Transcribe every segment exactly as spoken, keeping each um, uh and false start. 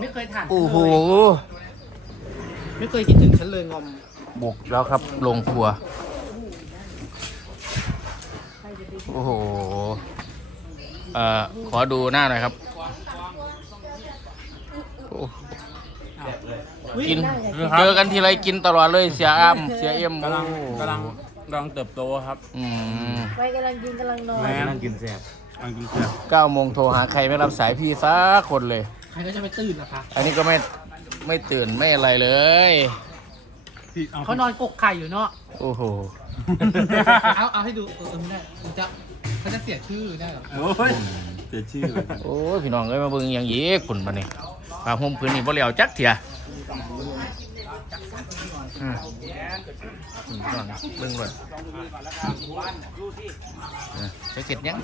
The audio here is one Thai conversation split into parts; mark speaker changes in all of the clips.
Speaker 1: ไม่เคยทาน
Speaker 2: โอ้โห
Speaker 1: ไม่เคยคิดถึงฉันเลยงอม
Speaker 2: บุกแล้วครับลงครัวโอ้โหเอ่อขอดูหน้าหน่อยครับโอ้กินเจอกันทีไรกินตลอดเลยเสียอ้ำเสียเอ็ม
Speaker 3: กำลังกำลังกำลังเติบโตครับ
Speaker 2: อืม
Speaker 4: ไปกำลังกินกำลังนอน
Speaker 3: แม่นั่งกินแซ่บนั่งกินแซ่บ
Speaker 2: เก้าโมงโทรหาใครไม่รับสายพี่สักคนเลย
Speaker 1: ใครก็จะไปตื่นนะคะ
Speaker 2: อันนี้ก็ไม่ไม่ตื่นไม่อะไรเลย
Speaker 3: พี่เอา
Speaker 1: เขานอนกกไข่อยู่เนาะ
Speaker 2: โอ้โห
Speaker 1: เอาเอาให้ดูเออไม่ได้มันจะเขาจะเสียชื่อได้หรอ
Speaker 3: โอ้ยเสียชื่อเลย
Speaker 2: โอ้ยพี่น้องเอ้ยมาเบิ่งอยังยีกฝุ่นมาเนี่ยผ้าห่มพื้นนี่บ่เหลียวจักเถียอืมพี่น้องเบิ่งเลยเออจะเสร็จยัง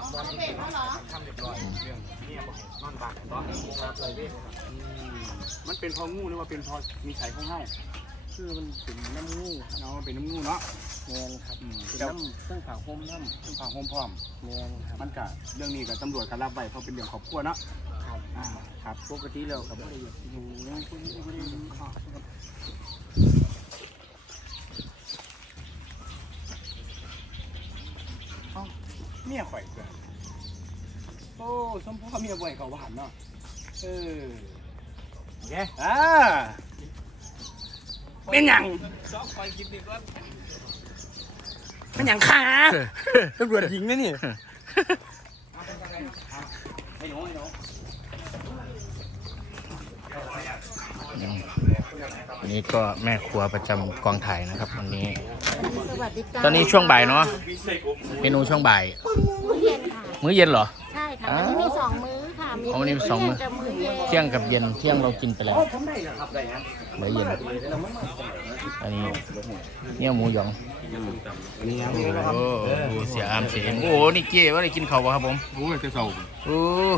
Speaker 3: มันเป็นพองูหรือว่าเป็นพอมีสายข้างให้คือมันเป็นน้ำงูเนาะเป็นน้ำงูเนาะ
Speaker 1: แมนครับ
Speaker 3: เป็นน้ำเครื่องผ่าโฮมน้ำเครื่องผ่าโฮมพร้อม
Speaker 1: แมนครับ
Speaker 3: มันกะเรื่องนี้กับตำรวจการรับไว้เพราะเป็นเรื่องครอบครัวเนาะ
Speaker 1: ครับ
Speaker 3: อ่าครับ
Speaker 1: ปกติเรากับไม่ได้อยู่
Speaker 3: เมียข่อยเกินโอ้สมพ่อเมียบ่อยเขาหวานเนาะเออแย่อ่าเป็นหยังเป็นหยังขาตำรวจยิงนะนี่
Speaker 2: อันนี้ก็แม่ครัวประจำกองถ่ายนะครับวันนี้
Speaker 4: สวัสดีจ้า
Speaker 2: ตอนนี้ช่วงบ่ายเนาะเมนูช่วงบ่าย
Speaker 4: มื้อเย็นค่ะ
Speaker 2: มื้อเย็นเหรอ
Speaker 4: ใช่ค่ะวันนี้มีสองมื้อค่ะ มี
Speaker 2: อ๋อวันนี้มีสองมื้อ
Speaker 4: กับมื้อเย็น
Speaker 2: เที่ยงกับเย็นเที่ยงเรากินไปแล้วแล้วเย็นอันนี้เนี่ยหมูหยองโอ้โหเสียอามเสียเอ็มโอ้โหนี่เก้ว่าได้กินข้าวป่ะครับผม
Speaker 3: โอ้ยจะเศร้า
Speaker 2: โอ้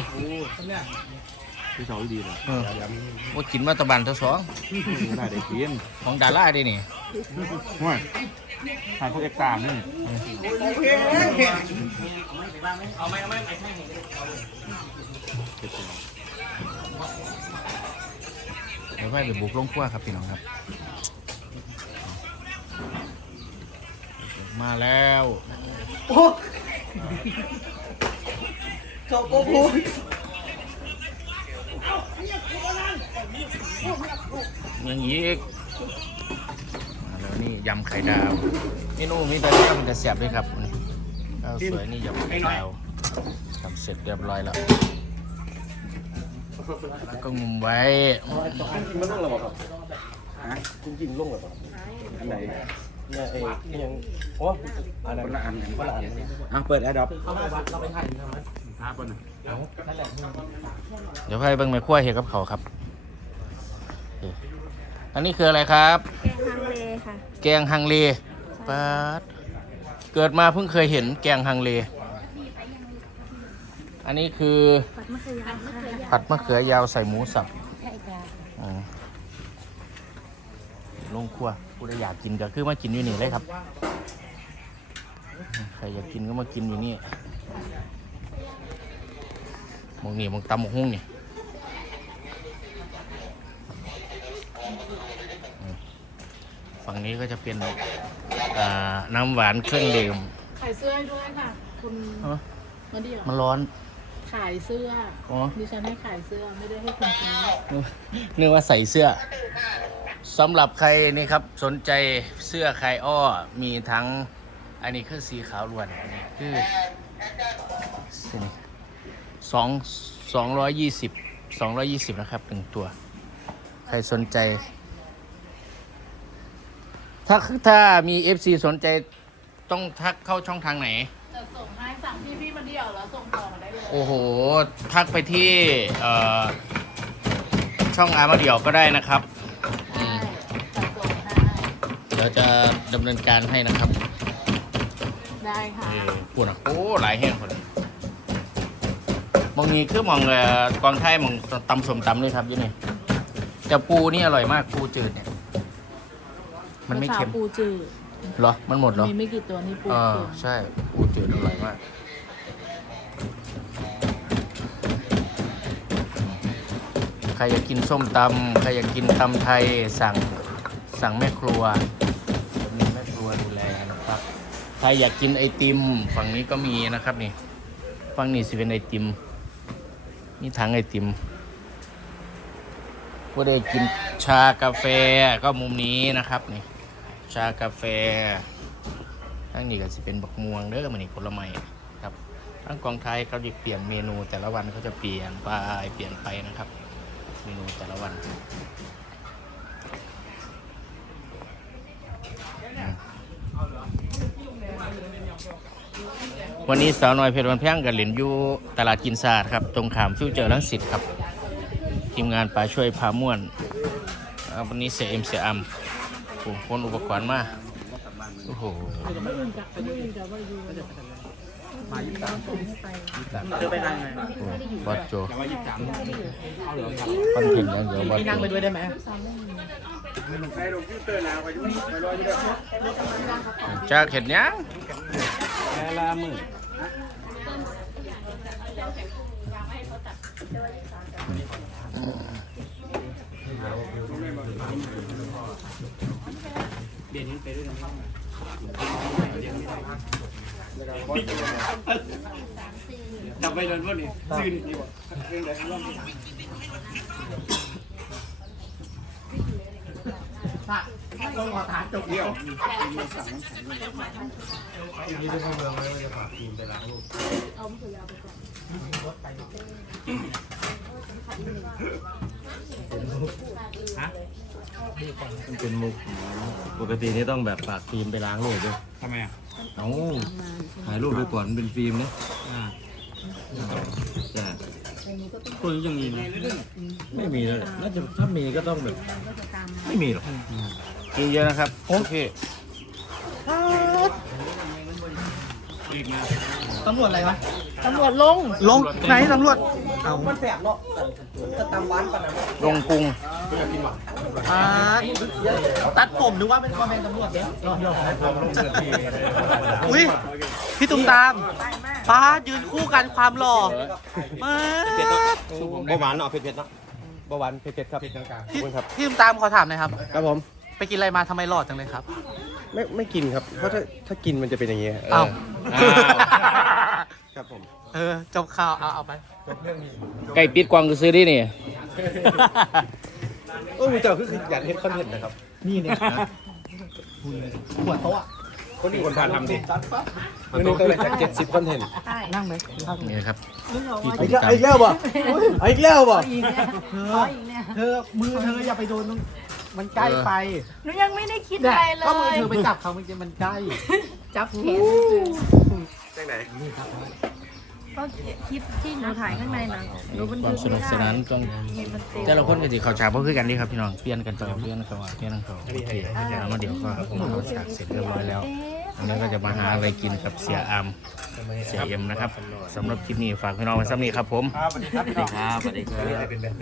Speaker 3: จะเศร้าดีเลย
Speaker 2: เออว่ากินมาตะบันเท่าสอง
Speaker 3: ได้ได้กิน
Speaker 2: ของดาราดินี่
Speaker 3: ว่าทานพวกเอ็กซ์ตามนี่
Speaker 2: เดี๋ยวไปไปบุกลงครัวครับพี่น้องครับ มาแล้วยังอีกมาแล้วนี่ยำไข่ดาวเมนูมีแต่ยำแต่เสียบเลยครับนี่ข้าวสวยนี่ยำไข่ดาวทำเสร็จเรียบร้อยแล้วแล้วก็งุมไว้
Speaker 5: มันลงแล้วครับฮะจริงๆลงแล้วครับ
Speaker 3: อันไหน
Speaker 5: เนี่ยเอ้ยังโอ้อันนั้น
Speaker 3: คนละอันกัน
Speaker 5: คนละอันเนี่ย
Speaker 3: อ่ะเปิดแอร์ดรอป
Speaker 1: เราไปถ่ายทำไม
Speaker 3: อ่ะเปิดหน่อย
Speaker 2: เดี๋ยวให้เบิ่งแม่ครัวเฮ็ดกับเขาวครับโอเคอันนี้คืออะไรครับ
Speaker 4: แกงฮังเลค่ะ
Speaker 2: แกงฮังเลปาดเกิดมาเพิ่งเคยเห็นแกงฮังเล อันนี้คือ
Speaker 4: ผัดมะเขือยาวค่ะ
Speaker 2: ผัดมะเขือยาวใส่หมูสับ
Speaker 4: ใช่ค่ะ
Speaker 2: อืมลงครัวผู้ใดอยากกินก็คือมากินอยู่นี่เลยครับ ใครอยากกินก็มากินอยู่นี่หมองนี่หมองตำหมองหุ้งนี่อืมฝั่งนี้ก็จะเป็นอ่าน้ำหวานเครื่องดื่ม
Speaker 6: ขายเสื้อให้ด้วยค่ะ คุณ
Speaker 2: เอ้า
Speaker 6: มาเดียว
Speaker 2: มันร้อน
Speaker 6: ขายเสื้อ
Speaker 2: อ๋อ
Speaker 6: ดิฉันให้ขายเสื้อไม่ได้ให้คุณซื้อ
Speaker 2: นึกว่าใส่เสื้อสำหรับใครนี่ครับสนใจเสื้อใครอ้อมีทั้งอันนี้คือสีขาวล้วนอันนี้คือสองสองร้อยยี่สิบสองร้อยยี่สิบนะครับหนึ่งตัว ใครสนใจ ถ้าถ้ามี เอฟ ซี สนใจต้องทักเข้าช่องทางไหน
Speaker 6: จะส่งให้สั่งพี่พี่มาเดียวแล้วส่งต่อมาได้เลย
Speaker 2: โอ้โห ทักไปที่เอ่อช่องอาร์มาเดี่ยวก็ได้นะครับอืม
Speaker 6: จะส่งให้
Speaker 2: เดี๋ยวจะดำเนินการให้นะครับ
Speaker 6: ได้ค่ะ
Speaker 2: เออพูดนะโอ้หลายแห่งคนมองนี้คือมองเอ่อกองไทยมองตำสมตำเลยครับอยี่นี่แต่ปูนี่อร่อยมากปูจืดเนี่ย มันไม่เค็ม
Speaker 6: ปูจืด
Speaker 2: เหรอมันหมดเหรอ
Speaker 6: มีไม่กี่ตัวนี่ปู
Speaker 2: เออ
Speaker 6: เค็ม
Speaker 2: ใช่ปูจืดอร่อยมากรอยากกินส้มตำใครอยากกินตำไทยสั่งสั่งแม่ครัวมีแม่ครัวดูแลนะครับใครอยากกินไอติมฝั่งนี้ก็มีนะครับนี่ฝั่งนี้สิเป็นไอติมมีถังไอติมผู้ใดกินชากาแฟก็มุมนี้นะครับนี่ชากาแฟทั้งนี้ก็สิเป็นบักม่วงเด้อมันนี่ผลไม้ครับทั้งกองไทยเขาจะเปลี่ยนเมนูแต่ละวันเขาจะเปลี่ยนไปเปลี่ยนไปนะครับเมนูแต่ละวันวันนี้สาวน้อยเพชรวันแพงกับเหรียญยูตลาดกินซาดครับตรงขามฟิวเจอร์ลังสิตครับทีมงานป่าช่วยพาม่วนวันนี้เสียเอ็มเสียอัมโอ้คนอุปกรณ์มาโอ้โห
Speaker 3: เจอไปทางไง
Speaker 2: บอสโจ
Speaker 3: แต่ว่ายี่สิบสามเอาเหลือครับ
Speaker 2: คอนเทนต์อย่างเดียวบอส
Speaker 1: พี่
Speaker 2: โจ
Speaker 1: นั่งไปด้วยได้ไหม
Speaker 3: ใส่ลงฟิลเตอร์นะไปยุ่งไปรออยู่เด้อ
Speaker 2: จากเห็นยัง
Speaker 3: แค่ละหมื่นเบียนนี้ไปด้วยกันจับไปโดนพวกนี้ซื้อนี่ดีกว่าเรื่องอะไรรอบที่สาม
Speaker 1: ต้องขอถามจบ
Speaker 3: เดี่ยว
Speaker 5: มันเป็นมุกปกตินี่ต้องแบบฝากฟิล์มไปล้างรูปด้วย
Speaker 3: ทำไมอ่ะ
Speaker 5: เอ้าถ่ายรูปไปก่อนมันเป็นฟิล์มนะ
Speaker 3: อ่า
Speaker 5: ใช่
Speaker 3: พวกนี้ยังมีไหม
Speaker 5: ไม่มีเลยน่าจะถ้ามีก็ต้องแบบไม่มีหรอก
Speaker 2: กินเยอะนะครับโอเค
Speaker 3: อีกนะ
Speaker 1: ตำรวจอะไรวะ
Speaker 6: ตำรวจลง
Speaker 1: ลงไหนตำรวจเอา
Speaker 3: มันแสบเนาะจะตำหวานปะนะ
Speaker 2: ลงกรุง
Speaker 1: อ่าตัดผมนึกว่าเป็นว่าเป็นตำรวจเด้อุ้ยพี่ตุ้มตามป้ายืนคู่กันความหล่อมา
Speaker 5: เบาหวานเนาะเผ็ดๆเนาะเบาหวานเผ็ดๆครับเผ็ดกลางๆ
Speaker 1: พี่พี่ตุ้มตามขอถามหน่อยครับ
Speaker 5: ครับผม
Speaker 1: ไปกินอะไรมาทำไมหล่อจังเลยครับ
Speaker 5: ไม่ไม่กินครับเพราะถ้าถ้ากินมันจะเป็นอย่างเงี้ย
Speaker 1: เอ้า
Speaker 5: ครับผม
Speaker 1: เออจบข่าวเอาเอาไป
Speaker 2: ไก่ปิดกวางก็ซื้อได้นี่
Speaker 5: โอ้ยเจ้าคืออยากเห็นคอนเทนต์นะครับ
Speaker 1: นี่เนี่ยหัวโต๊ะ
Speaker 5: คนนี้คนพาทำดิวันนี้ต้องเลยจากเจ็ดสิบคอนเทนต์
Speaker 1: นั่งไหม
Speaker 2: นี่ครับ
Speaker 5: อีกแล้วอีกแล้วบ่อีกแล้วบ่
Speaker 1: เธอเธอมือเธออย่าไปโดนมันมันใกล้ไป
Speaker 6: หนูยังไม่ได้คิด
Speaker 1: เนี่
Speaker 6: อะไร
Speaker 1: ย
Speaker 6: เล
Speaker 1: ก็มือย เธอไปจับเขามันจะมันใกล้
Speaker 6: จับแขน
Speaker 5: จากไหน
Speaker 4: ก็คลิปที่หนูถ่ายข้างในนะหนูบัน
Speaker 2: ความ
Speaker 4: ทึก
Speaker 2: สนุกสนานต้อง
Speaker 4: มันเต็ม
Speaker 2: แต่ละคนก็สิเข้าฉากเพราะคือกันนี่ครับพี่น้องเปลี่ยนกันต่อเปลี่ยนกันต่อเปลี่ยนกันต่อโอเคแล้วมาเดี๋ยวก็เข้าฉากเสร็จเรียบร้อยแล้วอันนี้ก็จะมาหาอะไรกินกับเสียอามเสียเอ็มนะครับสำหรับคลิปนี้ฝากพี่น้องไว้ซ้ำนี้ครับผม
Speaker 3: ครับสวัสดีครับ
Speaker 2: สวัสดีครับ